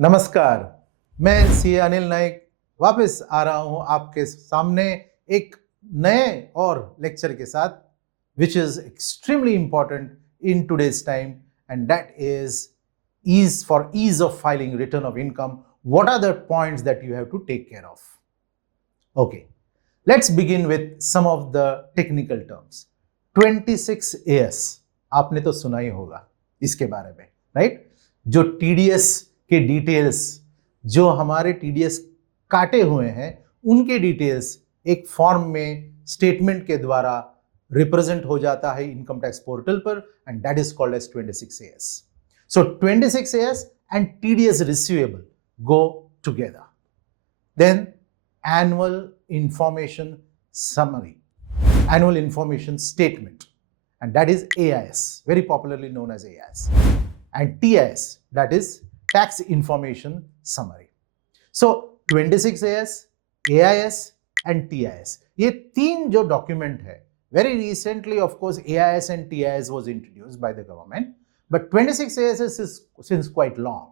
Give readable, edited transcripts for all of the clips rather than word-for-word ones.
नमस्कार, मैं सी अनिल नाइक वापस आ रहा हूं आपके सामने एक नए और लेक्चर के साथ which is extremely important in today's time, and that is ease for ease of filing return of income. What are the points that you have to take care of? Okay, let's begin with some of the technical terms. 26 AS आपने तो सुना ही होगा इसके बारे में, right? जो TDS के details, जो हमारे TDS काटे हुए हैं, उनके डिटेल्स एक फॉर्म में स्टेटमेंट के द्वारा रिप्रेजेंट हो जाता है इनकम टैक्स पोर्टल पर, and that is called as 26 AS. So 26 AS and TDS receivable go together. Then annual information summary, annual information statement, and that is AIS, very popularly known as AIS, and TIS, that is tax information summary. So 26 AS, AIS and TIS, ये तीन जो document है, very recently of course AIS and TIS was introduced by the government, but 26 AS is since quite long.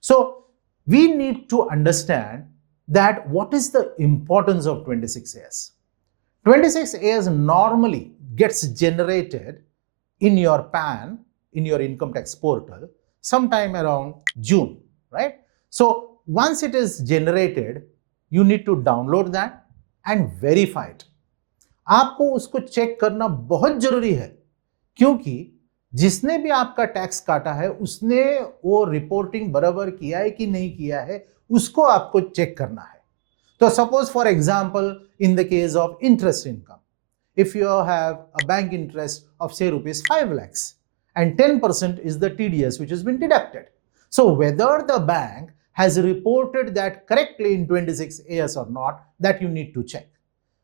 So we need to understand that what is the importance of 26 AS. 26 AS normally gets generated in your PAN, in your income tax portal, sometime around June, right? So once it is generated, you need to download that and verify it. आपको उसको check करना बहुत जरूरी है, क्योंकि जिसने भी आपका टैक्स काटा है उसने वो रिपोर्टिंग बराबर किया है कि नहीं किया है, उसको आपको चेक करना है. तो suppose for example in the case of interest income, if you have a bank interest of say rupees 5 lakhs and 10% is the TDS which has been deducted. So whether the bank has reported that correctly in 26 AS or not, that you need to check.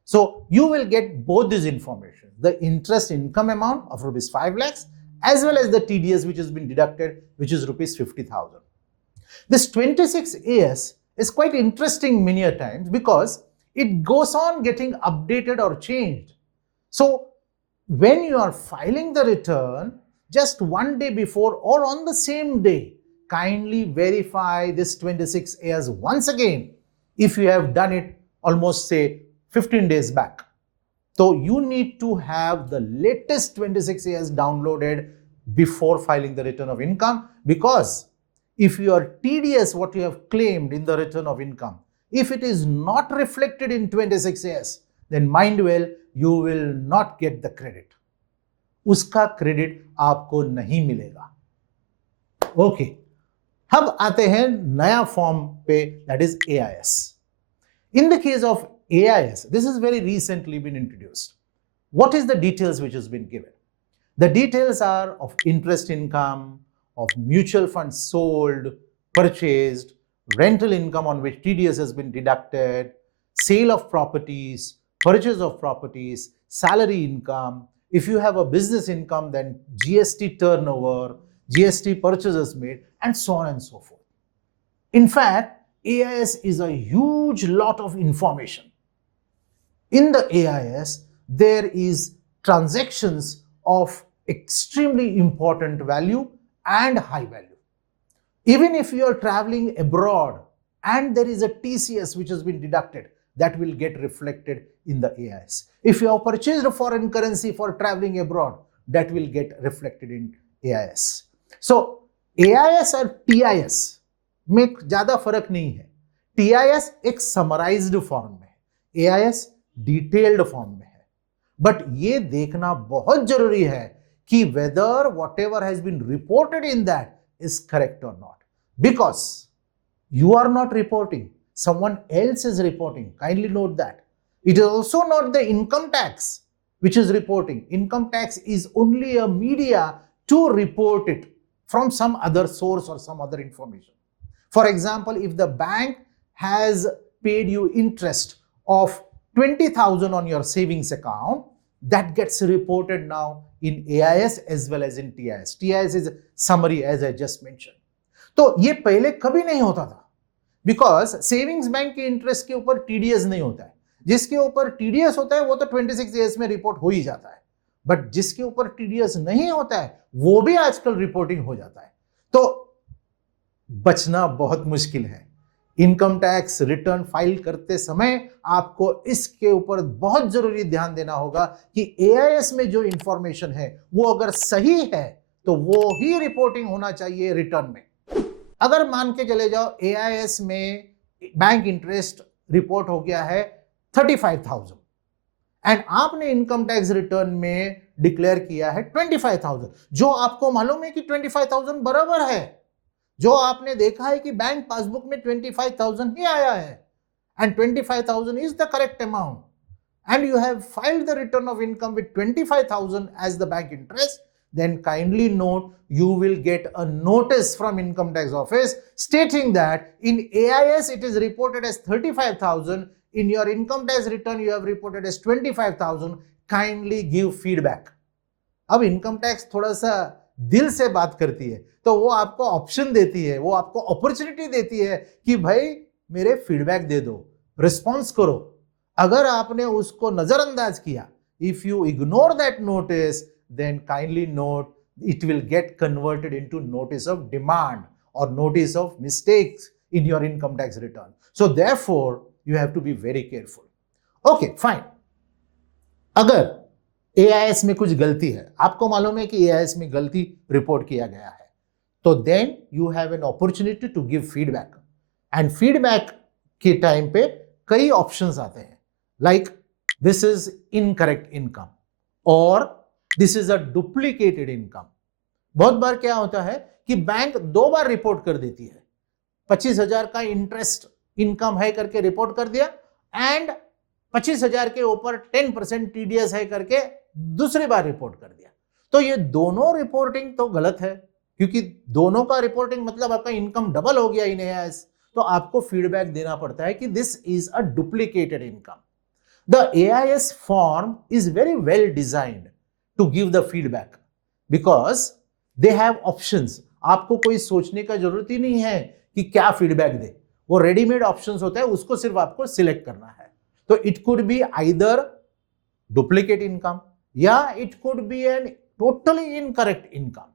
So you will get both these information, the interest income amount of rupees 5 lakhs as well as the TDS which has been deducted, which is rupees 50,000. This 26 AS is quite interesting many a times because it goes on getting updated or changed. So when you are filing the return, just one day before or on the same day, kindly verify this 26 AS once again if you have done it almost say 15 days back. So you need to have the latest 26 AS downloaded before filing the return of income, because if your TDS, what you have claimed in the return of income, if it is not reflected in 26 AS, then mind well, you will not get the credit. उसका credit आपको नहीं मिलेगा. Okay, अब आते हैं नया form पे, that is AIS. In the case of AIS, this is very recently been introduced. What is the details which has been given? The details are of interest income, of mutual funds sold, purchased, rental income on which TDS has been deducted, sale of properties, purchase of properties, salary income. If you have a business income, then GST turnover, GST purchases made, and so on and so forth. In fact, AIS is a huge lot of information. In the AIS, there is transactions of extremely important value and high value. Even if you are traveling abroad and there is a TCS which has been deducted, that will get reflected in the AIS. If you have purchased a foreign currency for traveling abroad, that will get reflected in AIS. So AIS और TIS में ज़्यादा फर्क नहीं है. TIS एक summarised form में है, AIS detailed form में है. बट ये देखना बहुत जरूरी है कि whether whatever has been reported in that is correct or not, because you are not reporting, someone else is reporting. Kindly note that. It is also not the income tax which is reporting. Income tax is only a media to report it from some other source or some other information. For example, if the bank has paid you interest of 20,000 on your savings account, that gets reported now in AIS as well as in TIS. TIS is summary as I just mentioned. तो ये पहले कभी नहीं होता था, because savings bank के interest के ऊपर TDS नहीं होता है. जिसके ऊपर TDS होता है वो तो 26 AS में रिपोर्ट हो ही जाता है, बट जिसके ऊपर TDS नहीं होता है वो भी आजकल रिपोर्टिंग हो जाता है. तो बचना बहुत मुश्किल है। इनकम टैक्स रिटर्न फाइल करते समय आपको इसके ऊपर बहुत जरूरी ध्यान देना होगा कि एआईएस में जो इंफॉर्मेशन है वो अगर सही है तो वो ही रिपोर्टिंग होना चाहिए रिटर्न में। अगर मान के चले जाओ एआईएस में बैंक इंटरेस्ट रिपोर्ट हो गया है 35,000 एंड आपने इनकम टैक्स रिटर्न में डिक्लेयर किया है 25,000, जो आपको मालूम है कि 25,000 बराबर है, जो आपने देखा है कि बैंक पासबुक में 25,000 ही आया है and 25,000 is the correct amount, and you have filed the return of income with 25,000 as the bank interest, then kindly note you will get a notice from income tax office stating that in AIS it is reported as 35,000, in your income tax return you have reported as 25,000, kindly give feedback. अब income tax थोड़ा सा दिल से बात करती है तो वो आपको ऑप्शन देती है, वो आपको अपॉर्चुनिटी देती है कि भाई मेरे फीडबैक दे दो, रिस्पॉन्स करो। अगर आपने उसको नजरअंदाज किया, if you ignore that notice, then kindly note it will get converted into notice of demand or notice of mistakes in your income tax return. So therefore you have to be very careful. Okay, fine. अगर AIS में कुछ गलती है, आपको मालूम है कि AIS में गलती रिपोर्ट किया गया है, तो then you have an opportunity to give feedback. And feedback के टाइम पे कई ऑप्शंस आते हैं, like this is incorrect income और this is a duplicated income. बहुत बार क्या होता है कि बैंक 2 बार रिपोर्ट कर देती है, 25,000 का इंटरेस्ट इनकम है करके रिपोर्ट कर दिया एंड 25,000 के ऊपर 10% टीडीएस है करके दूसरी बार रिपोर्ट कर दिया। तो ये दोनों रिपोर्टिंग तो गलत है, क्योंकि दोनों का रिपोर्टिंग मतलब आपका इनकम डबल हो गया इन एआईएस। तो आपको फीडबैक देना पड़ता है कि this is a duplicated income. The AIS form is very well designed to give the feedback because they have options. आपको कोई सोचने का जरूरत ही नहीं है कि क्या फीडबैक दे, वो रेडीमेड ऑप्शंस होता है, उसको सिर्फ आपको सिलेक्ट करना है। तो it could be either duplicate income या it could be an totally incorrect income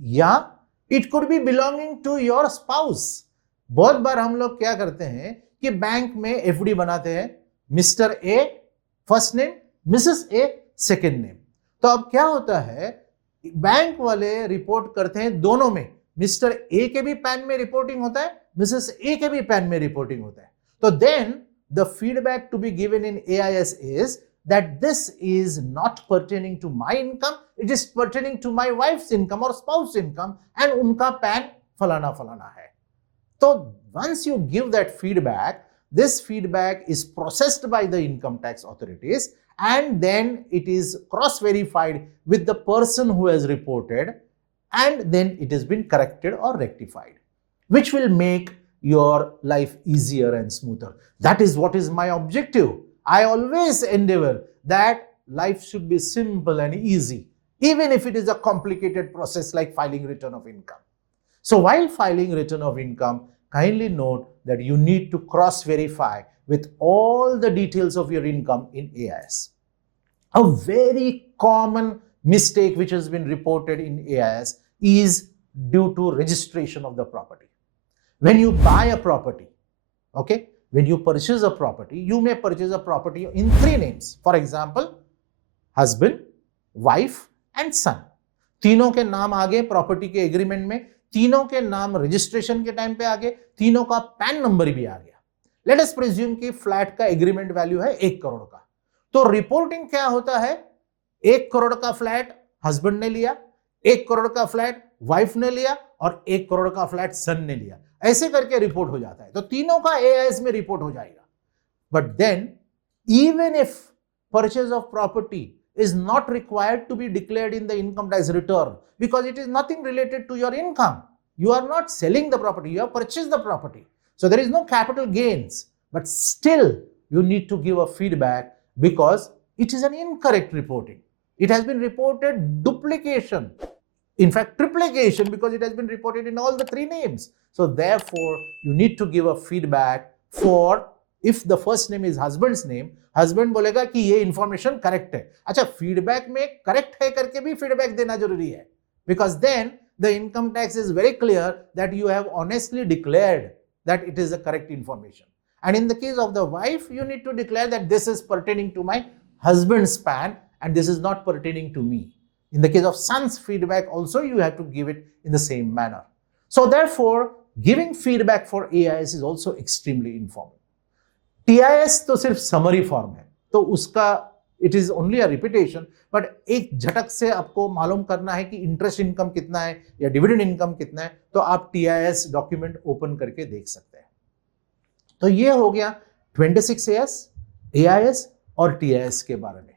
या it could be belonging to your spouse. बहुत बार हम लोग क्या करते हैं कि बैंक में एफडी बनाते हैं, mister A first name, Mrs A second name. तो अब क्या होता है, बैंक वाले रिपोर्ट करते हैं दोनों में, मिस्टर ए के भी पैन में रिपोर्टिंग होता है, मिसेस ए के भी पैन में रिपोर्टिंग होता है। तो then the feedback to be given in AIS is that this is not pertaining to my income, it is pertaining to my wife's income or spouse income and unka pan falana falana hai. So once you give that feedback, this feedback is processed by the income tax authorities and then it is cross verified with the person who has reported and then it has been corrected or rectified, which will make your life easier and smoother. That is what is my objective. I always endeavor that life should be simple and easy, even if it is a complicated process like filing return of income. So while filing return of income, kindly note that you need to cross verify with all the details of your income in AIS. A very common mistake which has been reported in AIS is due to registration of the property. When you buy a property, okay, when you purchase a property, you may purchase a property in 3 names. For example, husband, wife and son. तीनों के नाम आगे property के agreement में, तीनों के नाम registration के टाइम पे आगे, तीनों का पैन नंबर भी आ गया। लेट अस प्रिज्यूम कि फ्लैट का एग्रीमेंट वैल्यू है 1 करोड़ का। तो रिपोर्टिंग क्या होता है, 1 करोड़ का फ्लैट हस्बैंड ने लिया, 1 करोड़ का फ्लैट वाइफ ने लिया और 1 करोड़ का फ्लैट सन ने लिया, ऐसे करके रिपोर्ट हो जाता है। तो तीनों का एआईएस में रिपोर्ट हो जाएगा। But then even if purchase of property is not required to be declared in the income tax return because it is nothing related to your income, you are not selling the property, you have purchased the property, so there is no capital gains, but still you need to give a feedback because it is an incorrect reporting. It has been reported duplication, in fact triplication, because it has been reported in all the 3 names. So therefore you need to give a feedback for, if the first name is husband's name, husband बोलेगा कि ये information correct है। अच्छा, feedback में correct है करके भी feedback देना जरूरी है, because then the income tax is very clear that you have honestly declared that it is the correct information. And in the case of the wife, you need to declare that this is pertaining to my husband's PAN and this is not pertaining to me. In the case of son's feedback also, you have to give it in the same manner. So therefore, giving feedback for AIS is also extremely informal. TIS तो सिर्फ summary form है, तो उसका it is only a repetition, but एक झटक से आपको मालूम करना है कि इंटरेस्ट इनकम कितना है या डिविडेंड इनकम कितना है, तो आप TIS डॉक्यूमेंट ओपन करके देख सकते हैं. तो ये हो गया 26AS, AIS और TIS के बारे में.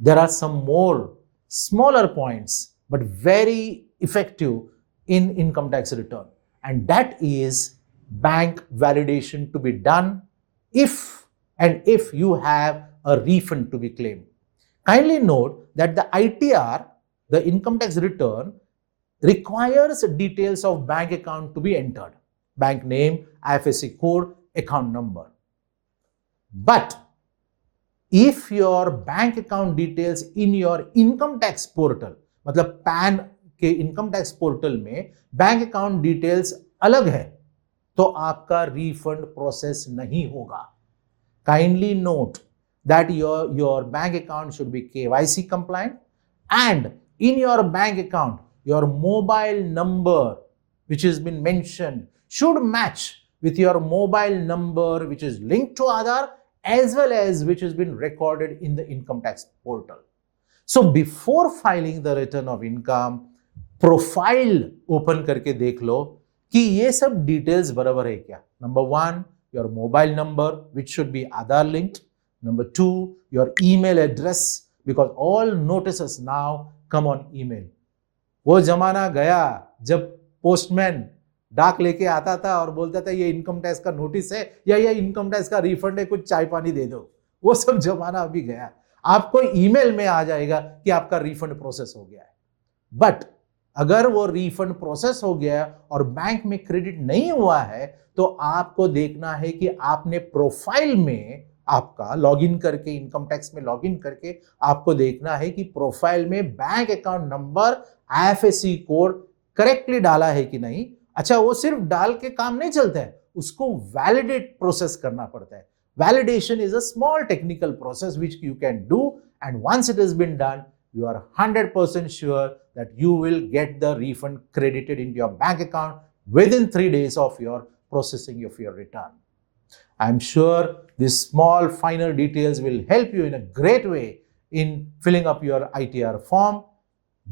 There are some more smaller points but very effective in income tax return, and that is bank validation to be done if you have a refund to be claimed. Kindly note that the ITR, the income tax return, requires details of bank account to be entered. Bank name, IFSC code, account number. But if your bank account details in your income tax portal, मतलब PAN के income tax portal में bank account details अलग है, तो आपका refund process नहीं होगा. Kindly note that your bank account should be KYC compliant, and in your bank account, your mobile number which has been mentioned should match with your mobile number which is linked to Aadhaar as well as which has been recorded in the income tax portal. So before filing the return of income, profile open करके देख लो कि ये सब details बराबर है क्या. Number 1, your mobile number which should be Aadhaar linked. Number 2, your email address, because all notices now come on email. वो जमाना गया जब पोस्टमैन डाक लेके आता था और बोलता था ये इनकम टैक्स का नोटिस है या ये इनकम टैक्स का रिफंड है, कुछ चाय पानी दे दो. वो सब जमाना अभी गया. आपको ईमेल में आ जाएगा कि आपका रिफंड प्रोसेस हो गया है. बट अगर वो रिफंड प्रोसेस हो गया और बैंक में क्रेडिट नहीं हुआ है, तो आपको देखना है कि आपने प्रोफाइल में आपका लॉगिन करके, इनकम टैक्स में लॉगिन करके आपको देखना है कि प्रोफाइल में bank account number, IFSC code correctly डाला है कि नहीं. अच्छा, वो सिर्फ डाल के काम नहीं चलता है, उसको वैलिडेट प्रोसेस करना पड़ता है. Validation is a small technical process which you can do, and once it has been done, you are 100% sure that you will get the refund credited into your bank account within 3 days of your processing of your return. I am sure these small final details will help you in a great way in filling up your ITR form.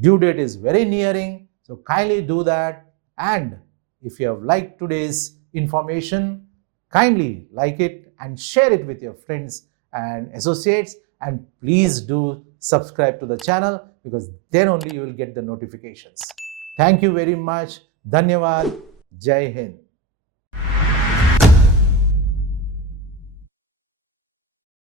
Due date is very nearing, so kindly do that. And if you have liked today's information, kindly like it and share it with your friends and associates, and please do subscribe to the channel, because then only you will get the notifications. Thank you very much. Dhanyawad. Jai Hind.